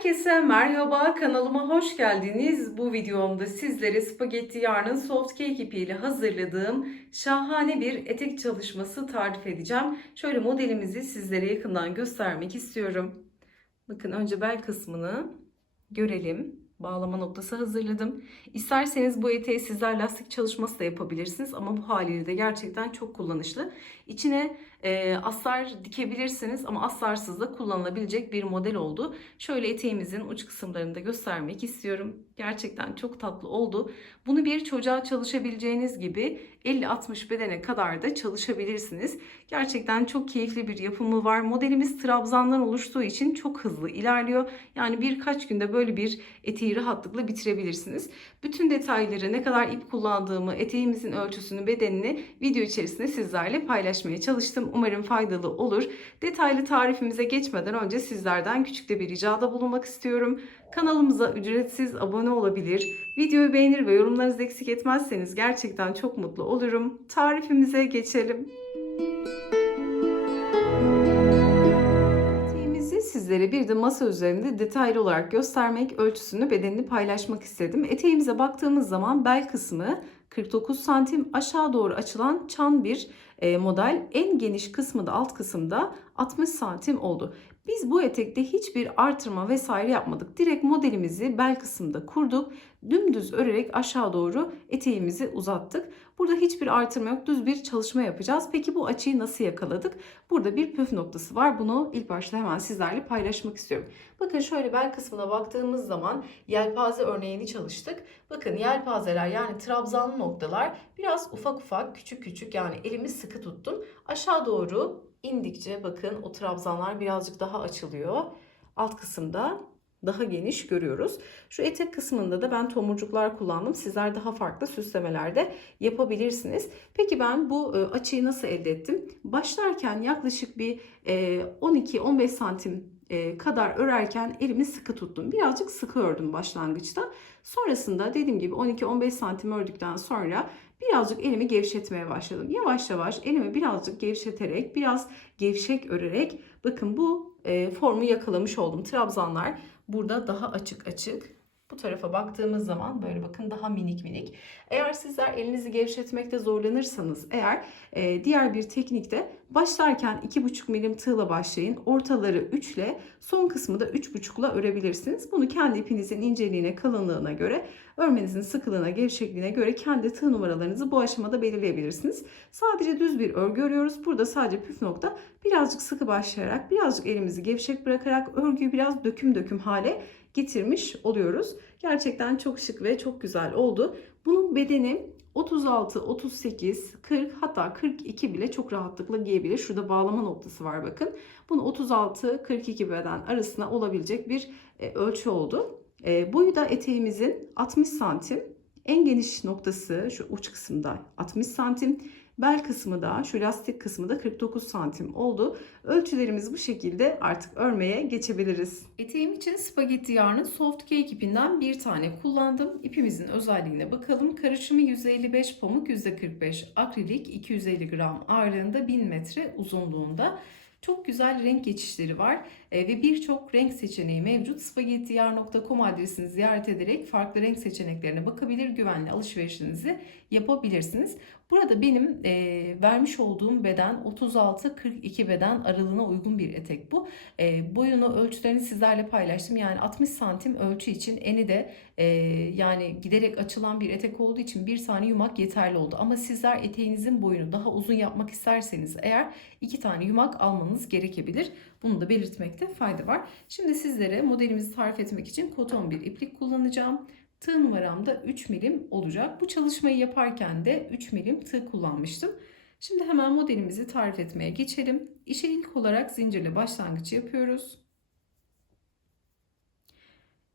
Herkese merhaba, kanalıma hoş geldiniz. Bu videomda sizlere spagetti yarnın soft cake ipiyle hazırladığım şahane bir etek çalışması tarif edeceğim. Şöyle modelimizi sizlere yakından göstermek istiyorum. Bakın önce bel kısmını görelim. Bağlama noktası hazırladım. İsterseniz bu eteği sizler lastik çalışması da yapabilirsiniz ama bu haliyle de gerçekten çok kullanışlı. İçine e, astar dikebilirsiniz ama astarsız da kullanılabilecek bir model oldu. Şöyle eteğimizin uç kısımlarını da göstermek istiyorum. Gerçekten çok tatlı oldu. Bunu bir çocuğa çalışabileceğiniz gibi 50-60 bedene kadar da çalışabilirsiniz. Gerçekten çok keyifli bir yapımı var. Modelimiz trabzandan oluştuğu için çok hızlı ilerliyor. Yani birkaç günde böyle bir eteği rahatlıkla bitirebilirsiniz. Bütün detayları ne kadar ip kullandığımı, eteğimizin ölçüsünü, bedenini video içerisinde sizlerle paylaşmaya çalıştım. Umarım faydalı olur. Detaylı tarifimize geçmeden önce sizlerden küçük de bir ricada bulunmak istiyorum. Kanalımıza ücretsiz abone olabilir, videoyu beğenir ve yorumlarınızı eksik etmezseniz gerçekten çok mutlu olurum. Tarifimize geçelim. Sizlere bir de masa üzerinde detaylı olarak göstermek, ölçüsünü, bedenini paylaşmak istedim. Eteğimize baktığımız zaman bel kısmı 49 santim aşağı doğru açılan çan bir e, model. En geniş kısmı da alt kısımda 60 santim oldu. Biz bu etekte hiçbir artırma vesaire yapmadık. Direkt modelimizi bel kısmında kurduk. Dümdüz örerek aşağı doğru eteğimizi uzattık. Burada hiçbir artırma yok. Düz bir çalışma yapacağız. Peki bu açıyı nasıl yakaladık? Burada bir püf noktası var. Bunu ilk başta hemen sizlerle paylaşmak istiyorum. Bakın şöyle bel kısmına baktığımız zaman yelpaze örneğini çalıştık. Bakın yelpazeler yani trabzanlı noktalar biraz ufak ufak küçük küçük yani elimi sıkı tuttum. Aşağı doğru indikçe bakın o trabzanlar birazcık daha açılıyor. Alt kısımda daha geniş görüyoruz. Şu etek kısmında da ben tomurcuklar kullandım. Sizler daha farklı süslemelerde yapabilirsiniz. Peki ben bu e, açıyı nasıl elde ettim? Başlarken yaklaşık bir 12-15 santim e, kadar örerken elimi sıkı tuttum. Birazcık sıkı ördüm başlangıçta. Sonrasında dediğim gibi 12-15 santim ördükten sonra birazcık elimi gevşetmeye başladım. Yavaş yavaş elimi birazcık gevşeterek, biraz gevşek örerek bakın bu e, formu yakalamış oldum. Trabzanlar burada daha açık açık. Bu tarafa baktığımız zaman böyle bakın daha minik minik. Eğer sizler elinizi gevşetmekte zorlanırsanız eğer e, diğer bir teknikte başlarken 2,5 milim tığla başlayın. Ortaları 3 ile son kısmı da 3,5 ile örebilirsiniz. Bunu kendi ipinizin inceliğine kalınlığına göre örmenizin sıkılığına gevşekliğine göre kendi tığ numaralarınızı bu aşamada belirleyebilirsiniz. Sadece düz bir örgü örüyoruz. Burada sadece püf nokta birazcık sıkı başlayarak birazcık elimizi gevşek bırakarak örgüyü biraz döküm döküm hale getirmiş oluyoruz. Gerçekten çok şık ve çok güzel oldu. Bunun bedeni 36, 38, 40 hatta 42 bile çok rahatlıkla giyebilir. Şurada bağlama noktası var bakın. Bunu 36, 42 beden arasında olabilecek bir e, ölçü oldu. E, boyu da eteğimizin 60 santim. En geniş noktası şu uç kısımda 60 santim. Bel kısmı da şu lastik kısmı da 49 santim oldu. Ölçülerimiz bu şekilde artık örmeye geçebiliriz. Eteğim için spagetti yarnı soft cake ipinden bir tane kullandım. İpimizin özelliğine bakalım. Karışımı 155 pamuk, %45 akrilik, 250 gram ağırlığında 1000 metre uzunluğunda. Çok güzel renk geçişleri var e, ve birçok renk seçeneği mevcut. spagettiyar.com adresini ziyaret ederek farklı renk seçeneklerine bakabilir, güvenli alışverişinizi yapabilirsiniz. Burada benim e, vermiş olduğum beden 36-42 beden aralığına uygun bir etek bu. E, boyunu, ölçülerini sizlerle paylaştım. Yani 60 santim ölçü için eni de e, yani giderek açılan bir etek olduğu için bir tane yumak yeterli oldu. Ama sizler eteğinizin boyunu daha uzun yapmak isterseniz eğer iki tane yumak almanız gerekebilir. Bunu da belirtmekte fayda var. Şimdi sizlere modelimizi tarif etmek için koton bir iplik kullanacağım. Tığ numaram da 3 milim olacak. Bu çalışmayı yaparken de 3 milim tığ kullanmıştım. Şimdi hemen modelimizi tarif etmeye geçelim. İşe ilk olarak zincirle başlangıç yapıyoruz.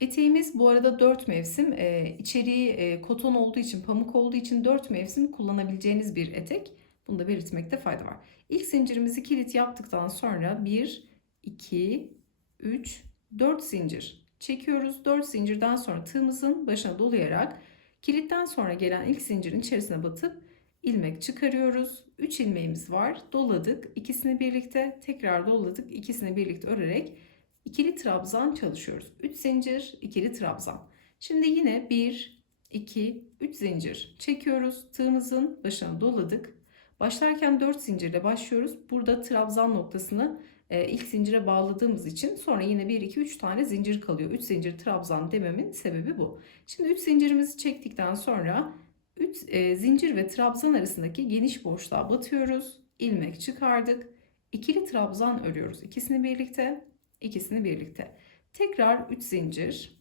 Eteğimiz bu arada 4 mevsim. Ee, içeriği e, koton olduğu için, pamuk olduğu için 4 mevsim kullanabileceğiniz bir etek. Bunu da belirtmekte fayda var. İlk zincirimizi kilit yaptıktan sonra 1, 2, 3, 4 zincir çekiyoruz. 4 zincirden sonra tığımızın başına dolayarak kilitten sonra gelen ilk zincirin içerisine batıp ilmek çıkarıyoruz. 3 ilmeğimiz var. Doladık. ikisini birlikte tekrar doladık. ikisini birlikte örerek ikili trabzan çalışıyoruz. 3 zincir, ikili trabzan. Şimdi yine 1, 2, 3 zincir çekiyoruz. Tığımızın başına doladık. Başlarken 4 zincirle başlıyoruz. Burada trabzan noktasını e, ilk zincire bağladığımız için sonra yine 1, 2, 3 tane zincir kalıyor. 3 zincir trabzan dememin sebebi bu. Şimdi 3 zincirimizi çektikten sonra 3 e, zincir ve trabzan arasındaki geniş boşluğa batıyoruz. ilmek çıkardık. İkili trabzan örüyoruz. İkisini birlikte, ikisini birlikte. Tekrar 3 zincir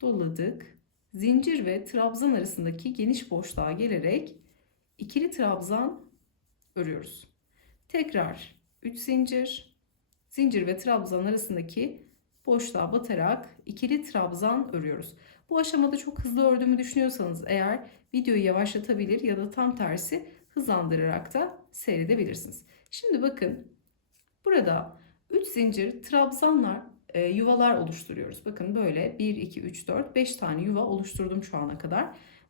doladık. Zincir ve trabzan arasındaki geniş boşluğa gelerek ikili trabzan örüyoruz. Tekrar 3 zincir, zincir ve trabzan arasındaki boşluğa batarak ikili trabzan örüyoruz. Bu aşamada çok hızlı ördüğümü düşünüyorsanız eğer videoyu yavaşlatabilir ya da tam tersi hızlandırarak da seyredebilirsiniz. Şimdi bakın burada 3 zincir trabzanlar e, yuvalar oluşturuyoruz. Bakın böyle 1, 2, 3, 4, 5 tane yuva oluşturdum şu ana kadar.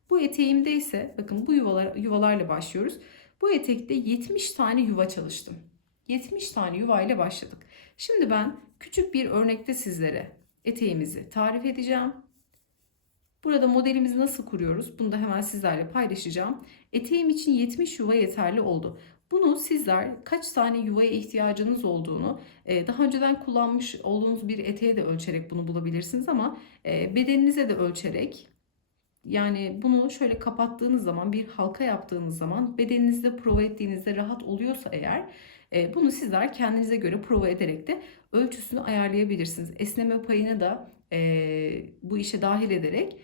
Bu eteğimde ise bakın bu yuvalar, yuvalarla başlıyoruz. Bu etekte 70 tane yuva çalıştım. 70 tane yuva ile başladık. Şimdi ben küçük bir örnekte sizlere eteğimizi tarif edeceğim. Burada modelimizi nasıl kuruyoruz? Bunu da hemen sizlerle paylaşacağım. Eteğim için 70 yuva yeterli oldu. Bunu sizler kaç tane yuvaya ihtiyacınız olduğunu e, daha önceden kullanmış olduğunuz bir eteğe de ölçerek bunu bulabilirsiniz ama e, bedeninize de ölçerek yani bunu şöyle kapattığınız zaman bir halka yaptığınız zaman bedeninizde prova ettiğinizde rahat oluyorsa eğer bunu sizler kendinize göre prova ederek de ölçüsünü ayarlayabilirsiniz. Esneme payını da bu işe dahil ederek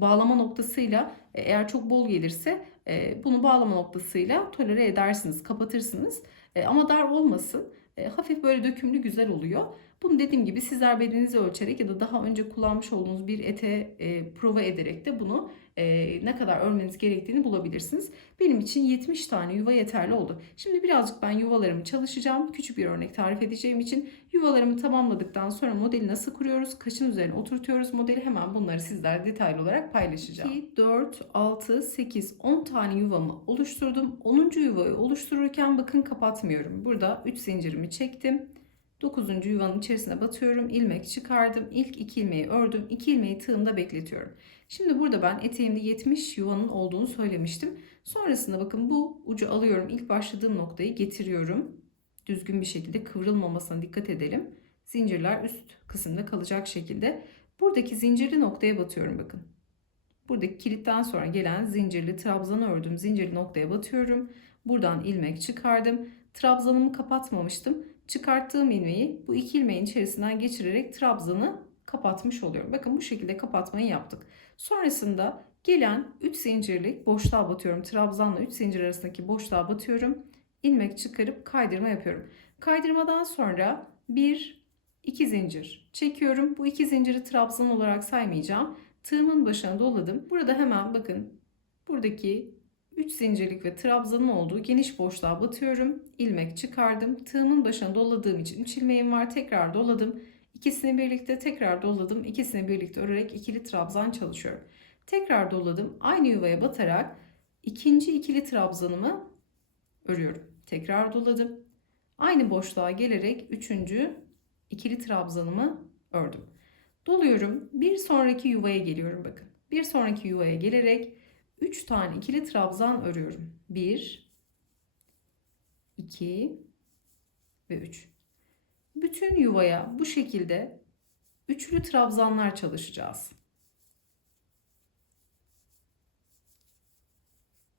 bağlama noktasıyla eğer çok bol gelirse bunu bağlama noktasıyla tolere edersiniz, kapatırsınız. ama dar olmasın. hafif böyle dökümlü güzel oluyor. Bunu dediğim gibi sizler bedeninizi ölçerek ya da daha önce kullanmış olduğunuz bir ete e, prova ederek de bunu e, ne kadar örmeniz gerektiğini bulabilirsiniz. Benim için 70 tane yuva yeterli oldu. Şimdi birazcık ben yuvalarımı çalışacağım. Küçük bir örnek tarif edeceğim için yuvalarımı tamamladıktan sonra modeli nasıl kuruyoruz, kaçın üzerine oturtuyoruz modeli hemen bunları sizlerle detaylı olarak paylaşacağım. 2, 4, 6, 8, 10 tane yuvamı oluşturdum. 10. yuvayı oluştururken bakın kapatmıyorum. Burada 3 zincirimi çektim. 9. yuvanın içerisine batıyorum. ilmek çıkardım. İlk 2 ilmeği ördüm. 2 ilmeği tığımda bekletiyorum. Şimdi burada ben eteğimde 70 yuvanın olduğunu söylemiştim. Sonrasında bakın bu ucu alıyorum. İlk başladığım noktayı getiriyorum. Düzgün bir şekilde kıvrılmamasına dikkat edelim. Zincirler üst kısımda kalacak şekilde. Buradaki zincirli noktaya batıyorum bakın. Buradaki kilitten sonra gelen zincirli trabzanı ördüm. Zincirli noktaya batıyorum. Buradan ilmek çıkardım. Trabzanımı kapatmamıştım. Çıkarttığım ilmeği bu iki ilmeğin içerisinden geçirerek trabzanı kapatmış oluyorum. Bakın bu şekilde kapatmayı yaptık. Sonrasında gelen 3 zincirlik boşluğa batıyorum. Trabzanla 3 zincir arasındaki boşluğa batıyorum. ilmek çıkarıp kaydırma yapıyorum. Kaydırmadan sonra 1 2 zincir çekiyorum. Bu iki zinciri trabzan olarak saymayacağım. Tığımın başına doladım. Burada hemen bakın buradaki 3 zincirlik ve trabzanın olduğu geniş boşluğa batıyorum. ilmek çıkardım. Tığımın başına doladığım için 3 ilmeğim var. Tekrar doladım. İkisini birlikte tekrar doladım. İkisini birlikte örerek ikili trabzan çalışıyorum. Tekrar doladım. Aynı yuvaya batarak ikinci ikili trabzanımı örüyorum. Tekrar doladım. Aynı boşluğa gelerek üçüncü ikili trabzanımı ördüm. Doluyorum. Bir sonraki yuvaya geliyorum bakın. Bir sonraki yuvaya gelerek 3 tane ikili trabzan örüyorum. 1 2 ve 3. Bütün yuvaya bu şekilde üçlü trabzanlar çalışacağız.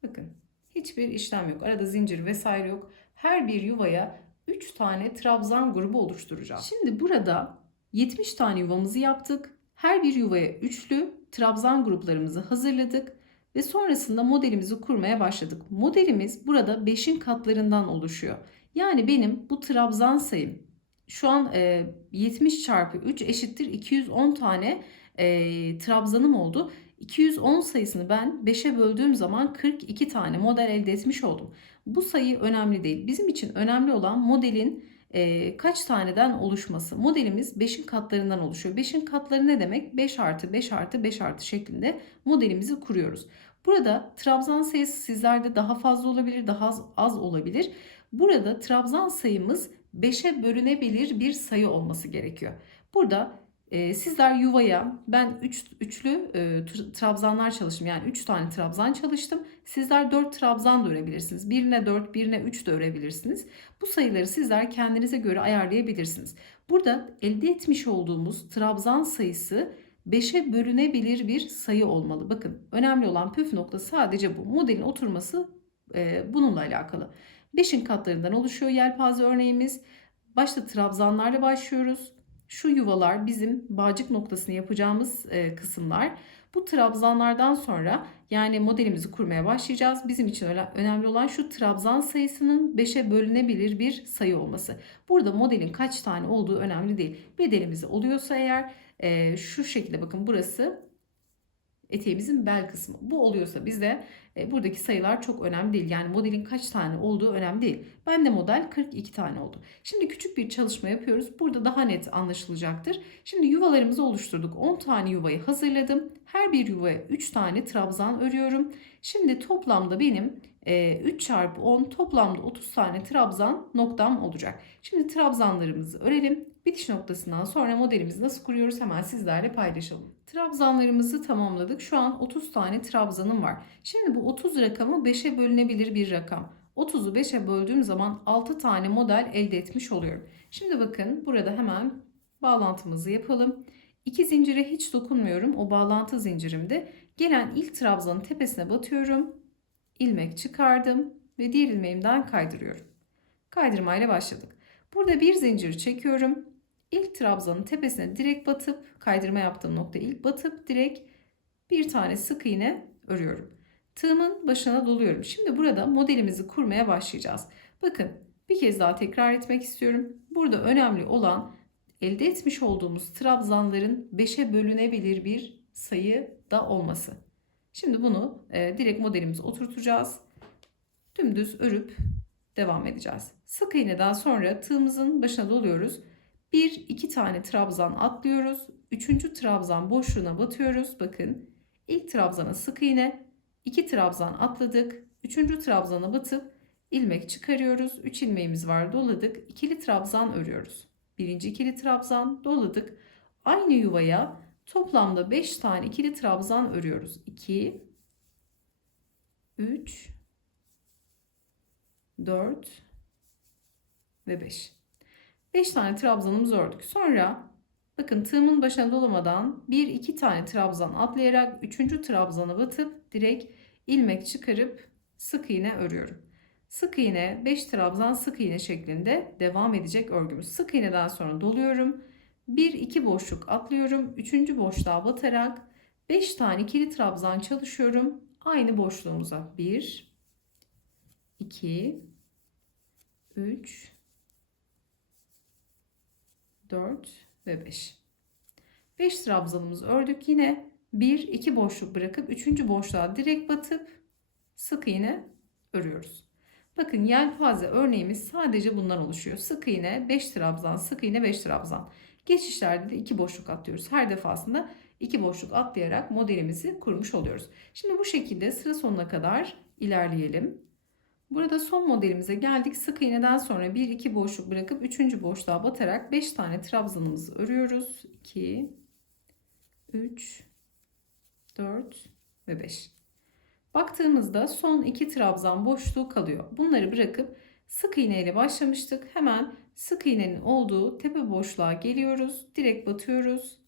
Bakın hiçbir işlem yok. Arada zincir vesaire yok. Her bir yuvaya 3 tane trabzan grubu oluşturacağız. Şimdi burada 70 tane yuvamızı yaptık. Her bir yuvaya üçlü trabzan gruplarımızı hazırladık ve sonrasında modelimizi kurmaya başladık. Modelimiz burada 5'in katlarından oluşuyor. Yani benim bu trabzan sayım şu an e, 70 çarpı 3 eşittir 210 tane e, trabzanım oldu. 210 sayısını ben 5'e böldüğüm zaman 42 tane model elde etmiş oldum. Bu sayı önemli değil. Bizim için önemli olan modelin e, kaç taneden oluşması. Modelimiz 5'in katlarından oluşuyor. 5'in katları ne demek? 5 artı 5 artı 5 artı şeklinde modelimizi kuruyoruz. Burada trabzan sayısı sizlerde daha fazla olabilir, daha az, az olabilir. Burada trabzan sayımız 5'e bölünebilir bir sayı olması gerekiyor. Burada e, sizler yuvaya ben 3 üç, üçlü e, tr- trabzanlar çalıştım. Yani 3 tane trabzan çalıştım. Sizler 4 trabzan da örebilirsiniz. Birine 4, birine 3 de örebilirsiniz. Bu sayıları sizler kendinize göre ayarlayabilirsiniz. Burada elde etmiş olduğumuz trabzan sayısı 5'e bölünebilir bir sayı olmalı. Bakın önemli olan püf nokta sadece bu. Modelin oturması e, bununla alakalı. 5'in katlarından oluşuyor yelpaze örneğimiz. Başta trabzanlarla başlıyoruz. Şu yuvalar bizim bağcık noktasını yapacağımız e, kısımlar. Bu trabzanlardan sonra yani modelimizi kurmaya başlayacağız. Bizim için önemli olan şu trabzan sayısının 5'e bölünebilir bir sayı olması. Burada modelin kaç tane olduğu önemli değil. Bedenimiz oluyorsa eğer e, şu şekilde bakın burası eteğimizin bel kısmı. Bu oluyorsa bizde e, buradaki sayılar çok önemli değil. Yani modelin kaç tane olduğu önemli değil. Bende model 42 tane oldu. Şimdi küçük bir çalışma yapıyoruz. Burada daha net anlaşılacaktır. Şimdi yuvalarımızı oluşturduk. 10 tane yuvayı hazırladım. Her bir yuvaya 3 tane trabzan örüyorum. Şimdi toplamda benim e, 3 çarpı 10 toplamda 30 tane trabzan noktam olacak. Şimdi trabzanlarımızı örelim. Bitiş noktasından sonra modelimizi nasıl kuruyoruz hemen sizlerle paylaşalım. Trabzanlarımızı tamamladık. Şu an 30 tane trabzanım var. Şimdi bu 30 rakamı 5'e bölünebilir bir rakam. 30'u 5'e böldüğüm zaman 6 tane model elde etmiş oluyorum. Şimdi bakın burada hemen bağlantımızı yapalım. İki zincire hiç dokunmuyorum. O bağlantı zincirimde. Gelen ilk trabzanın tepesine batıyorum. ilmek çıkardım ve diğer ilmeğimden kaydırıyorum. Kaydırmayla başladık. Burada bir zincir çekiyorum. İlk trabzanın tepesine direkt batıp kaydırma yaptığım noktaya ilk batıp direkt bir tane sık iğne örüyorum. Tığımın başına doluyorum. Şimdi burada modelimizi kurmaya başlayacağız. Bakın bir kez daha tekrar etmek istiyorum. Burada önemli olan elde etmiş olduğumuz trabzanların 5'e bölünebilir bir sayı da olması. Şimdi bunu e, direkt modelimize oturtacağız. Dümdüz örüp devam edeceğiz. Sık iğneden sonra tığımızın başına doluyoruz. Bir iki tane trabzan atlıyoruz. Üçüncü trabzan boşluğuna batıyoruz. Bakın ilk trabzana sık iğne, iki trabzan atladık. Üçüncü trabzana batıp ilmek çıkarıyoruz. Üç ilmeğimiz var doladık. İkili trabzan örüyoruz. Birinci ikili trabzan doladık. Aynı yuvaya toplamda 5 tane ikili trabzan örüyoruz. 2 3 4 ve 5. 5 tane trabzanımızı ördük. Sonra bakın tığımın başına dolamadan 1-2 tane trabzan atlayarak 3. trabzana batıp direkt ilmek çıkarıp sık iğne örüyorum. Sık iğne 5 trabzan sık iğne şeklinde devam edecek örgümüz. Sık iğneden sonra doluyorum. 1-2 boşluk atlıyorum. 3. boşluğa batarak 5 tane ikili trabzan çalışıyorum. Aynı boşluğumuza 1 2 3 4 ve 5. 5 trabzanımızı ördük. Yine 1 2 boşluk bırakıp 3. boşluğa direkt batıp sık iğne örüyoruz. Bakın yelpaze örneğimiz sadece bundan oluşuyor. Sık iğne 5 trabzan, sık iğne 5 trabzan. Geçişlerde de 2 boşluk atlıyoruz. Her defasında 2 boşluk atlayarak modelimizi kurmuş oluyoruz. Şimdi bu şekilde sıra sonuna kadar ilerleyelim. Burada son modelimize geldik. Sık iğneden sonra 1-2 boşluk bırakıp 3. boşluğa batarak 5 tane trabzanımızı örüyoruz. 2, 3, 4 ve 5. Baktığımızda son 2 trabzan boşluğu kalıyor. Bunları bırakıp sık iğne başlamıştık. Hemen sık iğnenin olduğu tepe boşluğa geliyoruz. Direkt batıyoruz.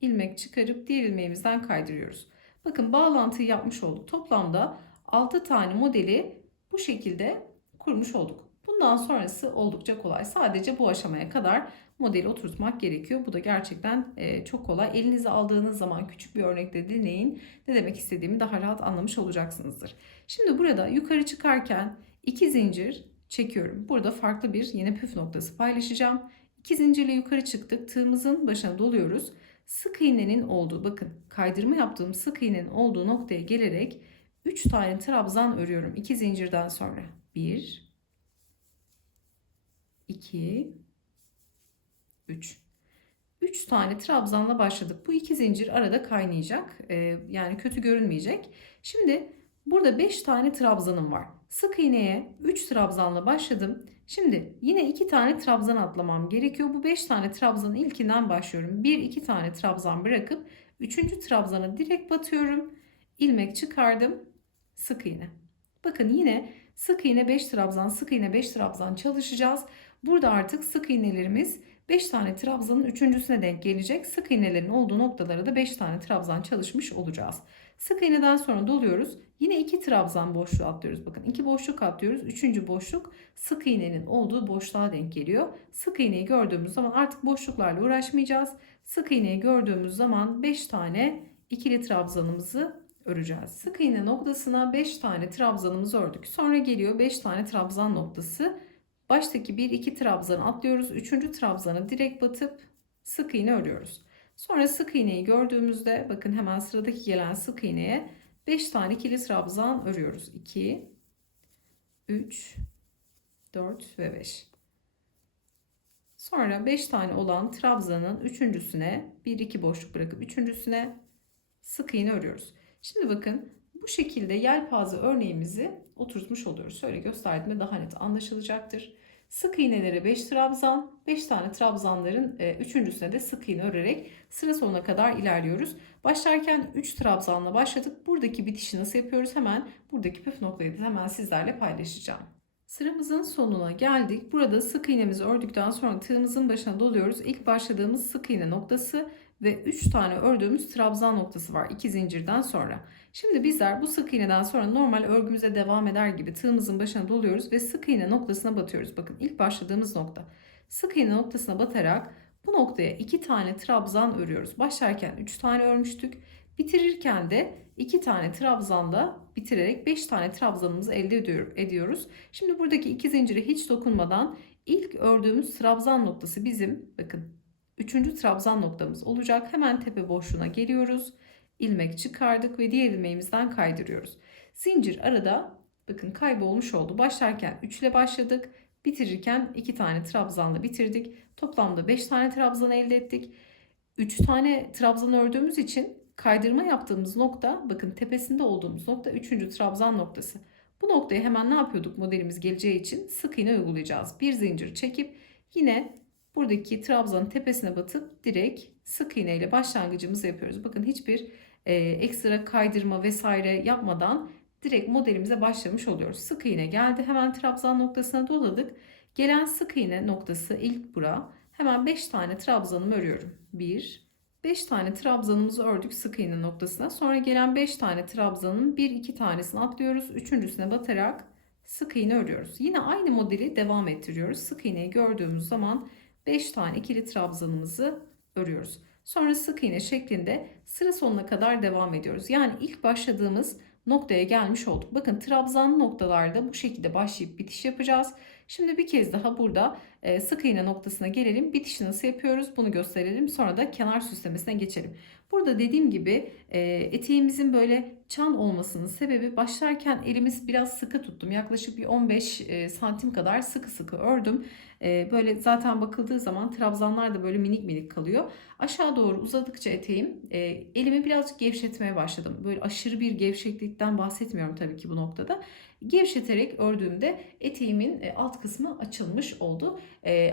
ilmek çıkarıp diğer ilmeğimizden kaydırıyoruz. Bakın bağlantıyı yapmış olduk. Toplamda 6 tane modeli bu şekilde kurmuş olduk. Bundan sonrası oldukça kolay. Sadece bu aşamaya kadar modeli oturtmak gerekiyor. Bu da gerçekten e, çok kolay. Elinize aldığınız zaman küçük bir örnekte deneyin. Ne demek istediğimi daha rahat anlamış olacaksınızdır. Şimdi burada yukarı çıkarken iki zincir çekiyorum. Burada farklı bir yine püf noktası paylaşacağım. İki zincirle yukarı çıktık. Tığımızın başına doluyoruz. Sık iğnenin olduğu bakın kaydırma yaptığım sık iğnenin olduğu noktaya gelerek 3 tane trabzan örüyorum. 2 zincirden sonra. 1 2 3 3 tane trabzanla başladık. Bu iki zincir arada kaynayacak. Ee, yani kötü görünmeyecek. Şimdi burada 5 tane trabzanım var. Sık iğneye 3 trabzanla başladım. Şimdi yine iki tane trabzan atlamam gerekiyor. Bu 5 tane trabzanın ilkinden başlıyorum. 1 2 tane trabzan bırakıp 3. trabzana direkt batıyorum. İlmek çıkardım. Sık iğne. Bakın yine sık iğne 5 trabzan, sık iğne 5 trabzan çalışacağız. Burada artık sık iğnelerimiz 5 tane trabzanın üçüncüsüne denk gelecek. Sık iğnelerin olduğu noktalara da 5 tane trabzan çalışmış olacağız. Sık iğneden sonra doluyoruz. Yine 2 trabzan boşluğu atlıyoruz. Bakın 2 boşluk atlıyoruz. Üçüncü boşluk sık iğnenin olduğu boşluğa denk geliyor. Sık iğneyi gördüğümüz zaman artık boşluklarla uğraşmayacağız. Sık iğneyi gördüğümüz zaman 5 tane ikili trabzanımızı öreceğiz. Sık iğne noktasına 5 tane trabzanımızı ördük. Sonra geliyor 5 tane trabzan noktası. Baştaki 1-2 trabzanı atlıyoruz. 3. trabzanı direkt batıp sık iğne örüyoruz. Sonra sık iğneyi gördüğümüzde bakın hemen sıradaki gelen sık iğneye 5 tane ikili trabzan örüyoruz. 2 3 4 ve 5. Sonra 5 tane olan trabzanın üçüncüsüne 1 2 boşluk bırakıp üçüncüsüne sık iğne örüyoruz. Şimdi bakın bu şekilde yelpaze örneğimizi oturtmuş oluyoruz. Şöyle gösterdiğimde daha net anlaşılacaktır. Sık iğnelere 5 trabzan, 5 tane trabzanların e, üçüncüsüne de sık iğne örerek sıra sonuna kadar ilerliyoruz. Başlarken 3 trabzanla başladık. Buradaki bitişi nasıl yapıyoruz? Hemen buradaki püf noktayı da hemen sizlerle paylaşacağım. Sıramızın sonuna geldik. Burada sık iğnemizi ördükten sonra tığımızın başına doluyoruz. İlk başladığımız sık iğne noktası ve 3 tane ördüğümüz trabzan noktası var 2 zincirden sonra. Şimdi bizler bu sık iğneden sonra normal örgümüze devam eder gibi tığımızın başına doluyoruz ve sık iğne noktasına batıyoruz. Bakın ilk başladığımız nokta. Sık iğne noktasına batarak bu noktaya 2 tane trabzan örüyoruz. Başlarken 3 tane örmüştük. Bitirirken de 2 tane trabzanda bitirerek 5 tane trabzanımızı elde ediyoruz. Şimdi buradaki iki zincire hiç dokunmadan ilk ördüğümüz trabzan noktası bizim bakın Üçüncü trabzan noktamız olacak. Hemen tepe boşluğuna geliyoruz. İlmek çıkardık ve diğer ilmeğimizden kaydırıyoruz. Zincir arada bakın kaybolmuş oldu. Başlarken 3 ile başladık. Bitirirken 2 tane trabzanla bitirdik. Toplamda 5 tane trabzan elde ettik. 3 tane trabzan ördüğümüz için kaydırma yaptığımız nokta bakın tepesinde olduğumuz nokta 3. trabzan noktası. Bu noktaya hemen ne yapıyorduk modelimiz geleceği için sık iğne uygulayacağız. Bir zincir çekip yine buradaki trabzanın tepesine batıp direkt sık iğne ile başlangıcımızı yapıyoruz. Bakın hiçbir e, ekstra kaydırma vesaire yapmadan direkt modelimize başlamış oluyoruz. Sık iğne geldi. Hemen trabzan noktasına doladık. Gelen sık iğne noktası ilk bura. Hemen 5 tane trabzanımı örüyorum. 1 5 tane trabzanımızı ördük sık iğne noktasına. Sonra gelen 5 tane trabzanın 1-2 tanesini atlıyoruz. Üçüncüsüne batarak sık iğne örüyoruz. Yine aynı modeli devam ettiriyoruz. Sık iğneyi gördüğümüz zaman 5 tane ikili trabzanımızı örüyoruz. Sonra sık iğne şeklinde sıra sonuna kadar devam ediyoruz. Yani ilk başladığımız noktaya gelmiş olduk. Bakın trabzan noktalarda bu şekilde başlayıp bitiş yapacağız. Şimdi bir kez daha burada sık iğne noktasına gelelim. Bitişi nasıl yapıyoruz bunu gösterelim. Sonra da kenar süslemesine geçelim. Burada dediğim gibi eteğimizin böyle çan olmasının sebebi başlarken elimiz biraz sıkı tuttum. Yaklaşık bir 15 e, santim kadar sıkı sıkı ördüm. Böyle zaten bakıldığı zaman trabzanlar da böyle minik minik kalıyor. Aşağı doğru uzadıkça eteğim elimi birazcık gevşetmeye başladım. Böyle aşırı bir gevşeklikten bahsetmiyorum tabii ki bu noktada. Gevşeterek ördüğümde eteğimin alt kısmı açılmış oldu.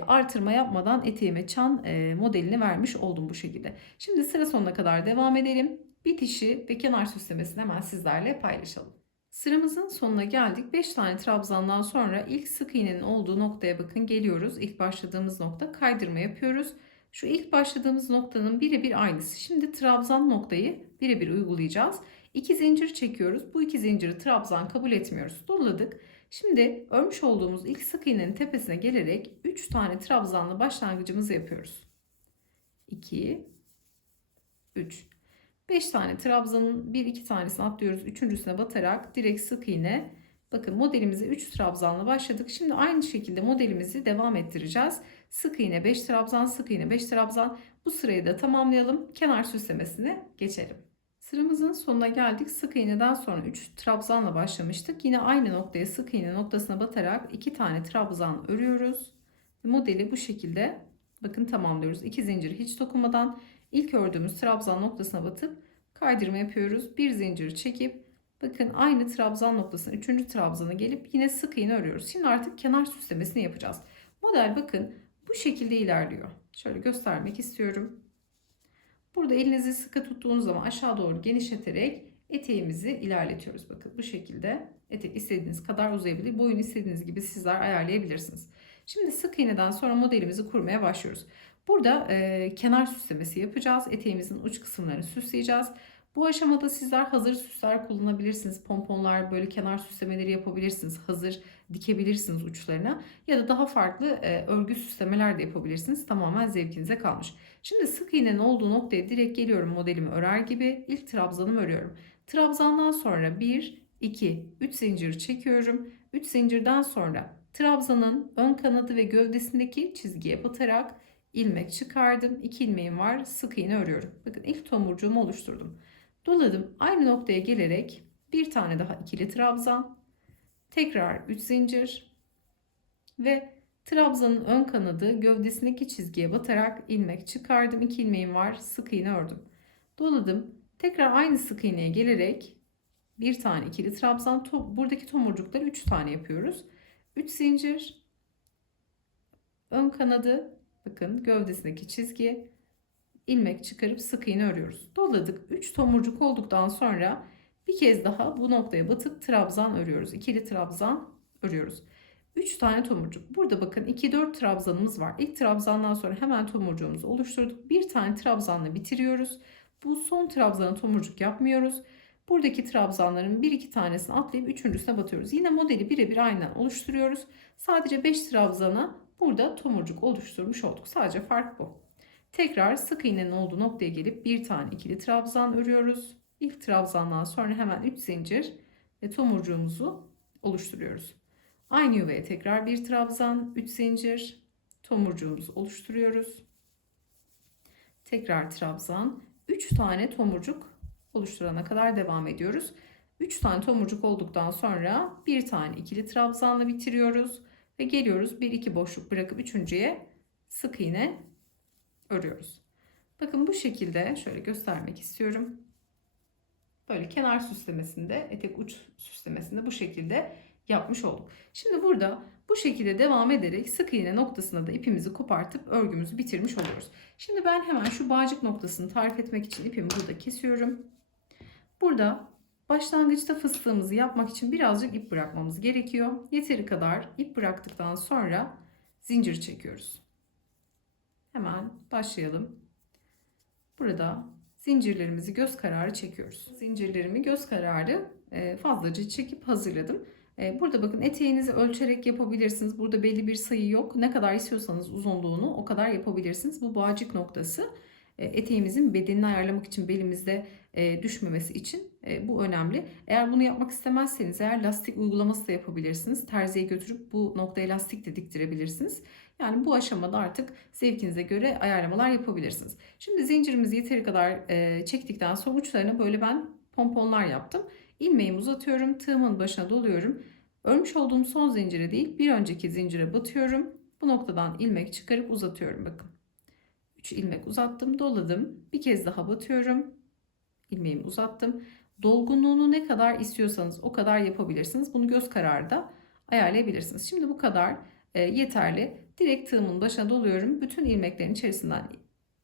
Artırma yapmadan eteğime çan modelini vermiş oldum bu şekilde. Şimdi sıra sonuna kadar devam edelim. Bitişi ve kenar süslemesini hemen sizlerle paylaşalım. Sıramızın sonuna geldik. 5 tane trabzandan sonra ilk sık iğnenin olduğu noktaya bakın geliyoruz. İlk başladığımız nokta kaydırma yapıyoruz. Şu ilk başladığımız noktanın birebir aynısı. Şimdi trabzan noktayı birebir uygulayacağız. 2 zincir çekiyoruz. Bu iki zinciri trabzan kabul etmiyoruz. Doladık. Şimdi örmüş olduğumuz ilk sık iğnenin tepesine gelerek 3 tane trabzanlı başlangıcımızı yapıyoruz. 2 3 5 tane trabzanın 1-2 tanesini atlıyoruz. Üçüncüsüne batarak direkt sık iğne. Bakın modelimizi 3 trabzanla başladık. Şimdi aynı şekilde modelimizi devam ettireceğiz. Sık iğne 5 trabzan, sık iğne 5 trabzan. Bu sırayı da tamamlayalım. Kenar süslemesine geçelim. Sıramızın sonuna geldik. Sık iğneden sonra 3 trabzanla başlamıştık. Yine aynı noktaya sık iğne noktasına batarak 2 tane trabzan örüyoruz. Modeli bu şekilde bakın tamamlıyoruz. 2 zincir hiç dokunmadan İlk ördüğümüz trabzan noktasına batıp kaydırma yapıyoruz. Bir zincir çekip Bakın aynı trabzan noktasına, üçüncü trabzana gelip yine sık iğne örüyoruz. Şimdi artık kenar süslemesini yapacağız. Model bakın bu şekilde ilerliyor. Şöyle göstermek istiyorum. Burada elinizi sıkı tuttuğunuz zaman aşağı doğru genişleterek eteğimizi ilerletiyoruz. Bakın bu şekilde etek istediğiniz kadar uzayabilir. Boyun istediğiniz gibi sizler ayarlayabilirsiniz. Şimdi sık iğneden sonra modelimizi kurmaya başlıyoruz. Burada e, kenar süslemesi yapacağız. Eteğimizin uç kısımlarını süsleyeceğiz. Bu aşamada sizler hazır süsler kullanabilirsiniz. Pomponlar böyle kenar süslemeleri yapabilirsiniz. Hazır dikebilirsiniz uçlarına. Ya da daha farklı e, örgü süslemeler de yapabilirsiniz. Tamamen zevkinize kalmış. Şimdi sık iğnenin olduğu noktaya direkt geliyorum modelimi örer gibi. İlk trabzanımı örüyorum. Trabzandan sonra 1, 2, 3 zincir çekiyorum. 3 zincirden sonra trabzanın ön kanadı ve gövdesindeki çizgiye batarak ilmek çıkardım. 2 ilmeğim var. Sık iğne örüyorum. Bakın ilk tomurcuğumu oluşturdum. Doladım. Aynı noktaya gelerek bir tane daha ikili trabzan. Tekrar 3 zincir ve trabzanın ön kanadı gövdesindeki çizgiye batarak ilmek çıkardım. 2 ilmeğim var. Sık iğne ördüm. Doladım. Tekrar aynı sık iğneye gelerek bir tane ikili trabzan. Buradaki tomurcukları 3 tane yapıyoruz. 3 zincir. Ön kanadı bakın gövdesindeki çizgi ilmek çıkarıp sık iğne örüyoruz. Doladık. 3 tomurcuk olduktan sonra bir kez daha bu noktaya batıp trabzan örüyoruz. İkili trabzan örüyoruz. 3 tane tomurcuk. Burada bakın 2-4 trabzanımız var. İlk trabzandan sonra hemen tomurcuğumuzu oluşturduk. Bir tane trabzanla bitiriyoruz. Bu son trabzanı tomurcuk yapmıyoruz. Buradaki trabzanların 1-2 tanesini atlayıp üçüncüsüne batıyoruz. Yine modeli birebir aynen oluşturuyoruz. Sadece 5 trabzana burada tomurcuk oluşturmuş olduk. Sadece fark bu. Tekrar sık iğnenin olduğu noktaya gelip bir tane ikili trabzan örüyoruz. İlk trabzandan sonra hemen 3 zincir ve tomurcuğumuzu oluşturuyoruz. Aynı yuvaya tekrar bir trabzan, 3 zincir, tomurcuğumuzu oluşturuyoruz. Tekrar trabzan, 3 tane tomurcuk oluşturana kadar devam ediyoruz. 3 tane tomurcuk olduktan sonra bir tane ikili trabzanla bitiriyoruz ve geliyoruz bir iki boşluk bırakıp üçüncüye sık iğne örüyoruz. Bakın bu şekilde şöyle göstermek istiyorum. Böyle kenar süslemesinde, etek uç süslemesinde bu şekilde yapmış olduk. Şimdi burada bu şekilde devam ederek sık iğne noktasına da ipimizi kopartıp örgümüzü bitirmiş oluyoruz. Şimdi ben hemen şu bağcık noktasını tarif etmek için ipimi burada kesiyorum. Burada başlangıçta fıstığımızı yapmak için birazcık ip bırakmamız gerekiyor. Yeteri kadar ip bıraktıktan sonra zincir çekiyoruz. Hemen başlayalım. Burada zincirlerimizi göz kararı çekiyoruz. Zincirlerimi göz kararı e, fazlaca çekip hazırladım. E, burada bakın eteğinizi ölçerek yapabilirsiniz. Burada belli bir sayı yok. Ne kadar istiyorsanız uzunluğunu o kadar yapabilirsiniz. Bu bağcık noktası e, eteğimizin bedenini ayarlamak için belimizde düşmemesi için bu önemli. Eğer bunu yapmak istemezseniz eğer lastik uygulaması da yapabilirsiniz. Terziye götürüp bu noktaya lastik de diktirebilirsiniz. Yani bu aşamada artık zevkinize göre ayarlamalar yapabilirsiniz. Şimdi zincirimizi yeteri kadar e, çektikten sonra uçlarına böyle ben pomponlar yaptım. İlmeğimi uzatıyorum. Tığımın başına doluyorum. Örmüş olduğum son zincire değil bir önceki zincire batıyorum. Bu noktadan ilmek çıkarıp uzatıyorum bakın. 3 ilmek uzattım doladım. Bir kez daha batıyorum. İlmeğimi uzattım. Dolgunluğunu ne kadar istiyorsanız o kadar yapabilirsiniz. Bunu göz kararı da ayarlayabilirsiniz. Şimdi bu kadar e, yeterli. Direkt tığımın başına doluyorum. Bütün ilmeklerin içerisinden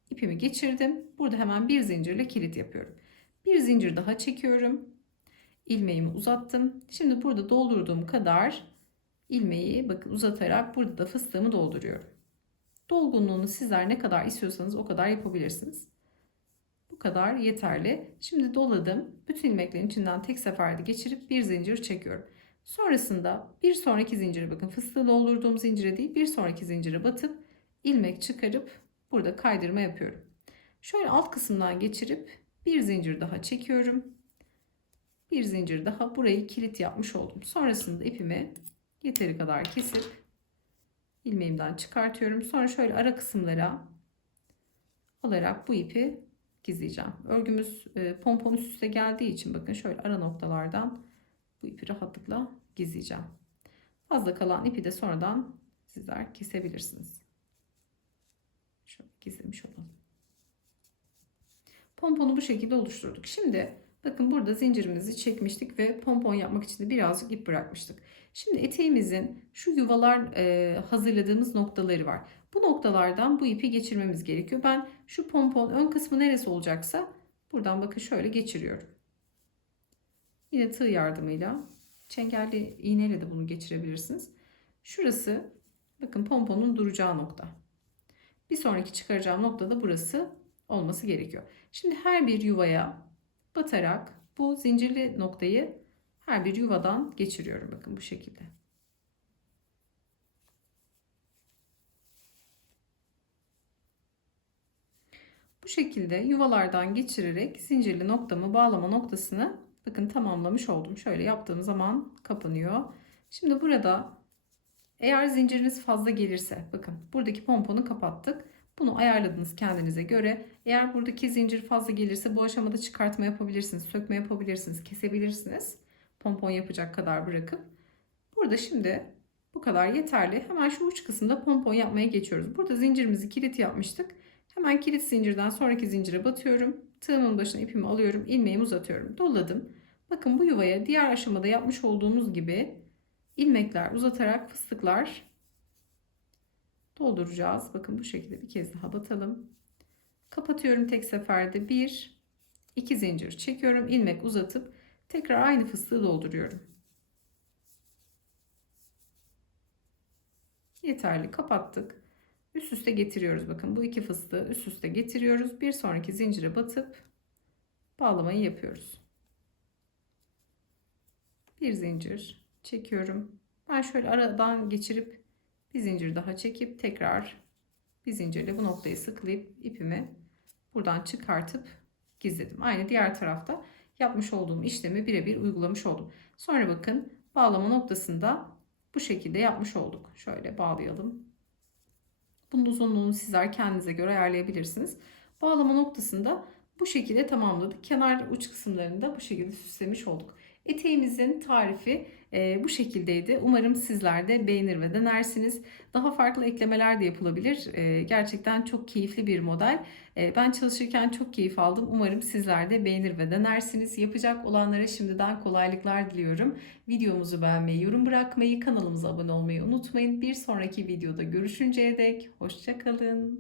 ipimi geçirdim. Burada hemen bir zincirle kilit yapıyorum. Bir zincir daha çekiyorum. İlmeğimi uzattım. Şimdi burada doldurduğum kadar ilmeği bakın uzatarak burada da fıstığımı dolduruyorum. Dolgunluğunu sizler ne kadar istiyorsanız o kadar yapabilirsiniz. Bu kadar yeterli. Şimdi doladım. Bütün ilmeklerin içinden tek seferde geçirip bir zincir çekiyorum. Sonrasında bir sonraki zincire bakın fıstığı doldurduğum zincire değil bir sonraki zincire batıp ilmek çıkarıp burada kaydırma yapıyorum. Şöyle alt kısımdan geçirip bir zincir daha çekiyorum. Bir zincir daha burayı kilit yapmış oldum. Sonrasında ipimi yeteri kadar kesip ilmeğimden çıkartıyorum. Sonra şöyle ara kısımlara alarak bu ipi gizleyeceğim. Örgümüz e, pompon üst üste geldiği için bakın şöyle ara noktalardan bu ipi rahatlıkla gizleyeceğim. Fazla kalan ipi de sonradan sizler kesebilirsiniz. Şöyle gizlemiş olalım. Pomponu bu şekilde oluşturduk. Şimdi Bakın burada zincirimizi çekmiştik ve pompon yapmak için de birazcık ip bırakmıştık. Şimdi eteğimizin şu yuvalar e, hazırladığımız noktaları var. Bu noktalardan bu ipi geçirmemiz gerekiyor. Ben şu pompon ön kısmı neresi olacaksa buradan bakın şöyle geçiriyorum. Yine tığ yardımıyla çengelli iğneyle de bunu geçirebilirsiniz. Şurası bakın pomponun duracağı nokta. Bir sonraki çıkaracağım nokta da burası olması gerekiyor. Şimdi her bir yuvaya batarak bu zincirli noktayı her bir yuvadan geçiriyorum. Bakın bu şekilde. Bu şekilde yuvalardan geçirerek zincirli noktamı bağlama noktasını bakın tamamlamış oldum. Şöyle yaptığım zaman kapanıyor. Şimdi burada eğer zinciriniz fazla gelirse bakın buradaki pomponu kapattık. Bunu ayarladınız kendinize göre. Eğer buradaki zincir fazla gelirse bu aşamada çıkartma yapabilirsiniz, sökme yapabilirsiniz, kesebilirsiniz. Pompon yapacak kadar bırakıp. Burada şimdi bu kadar yeterli. Hemen şu uç kısımda pompon yapmaya geçiyoruz. Burada zincirimizi kilit yapmıştık. Hemen kilit zincirden sonraki zincire batıyorum. Tığımın başına ipimi alıyorum. ilmeğimi uzatıyorum. Doladım. Bakın bu yuvaya diğer aşamada yapmış olduğumuz gibi ilmekler uzatarak fıstıklar dolduracağız. Bakın bu şekilde bir kez daha batalım. Kapatıyorum tek seferde. Bir, iki zincir çekiyorum. ilmek uzatıp tekrar aynı fıstığı dolduruyorum. Yeterli. Kapattık. Üst üste getiriyoruz. Bakın bu iki fıstığı üst üste getiriyoruz. Bir sonraki zincire batıp bağlamayı yapıyoruz. Bir zincir çekiyorum. Ben şöyle aradan geçirip bir zincir daha çekip tekrar bir zincirle bu noktayı sıklayıp ipimi buradan çıkartıp gizledim. Aynı diğer tarafta yapmış olduğum işlemi birebir uygulamış oldum. Sonra bakın bağlama noktasında bu şekilde yapmış olduk. Şöyle bağlayalım. Bunun uzunluğunu sizler kendinize göre ayarlayabilirsiniz. Bağlama noktasında bu şekilde tamamladık. Kenar uç kısımlarını da bu şekilde süslemiş olduk. Eteğimizin tarifi e, bu şekildeydi. Umarım sizler de beğenir ve denersiniz. Daha farklı eklemeler de yapılabilir. E, gerçekten çok keyifli bir model. E, ben çalışırken çok keyif aldım. Umarım sizler de beğenir ve denersiniz. Yapacak olanlara şimdiden kolaylıklar diliyorum. Videomuzu beğenmeyi, yorum bırakmayı, kanalımıza abone olmayı unutmayın. Bir sonraki videoda görüşünceye dek hoşçakalın.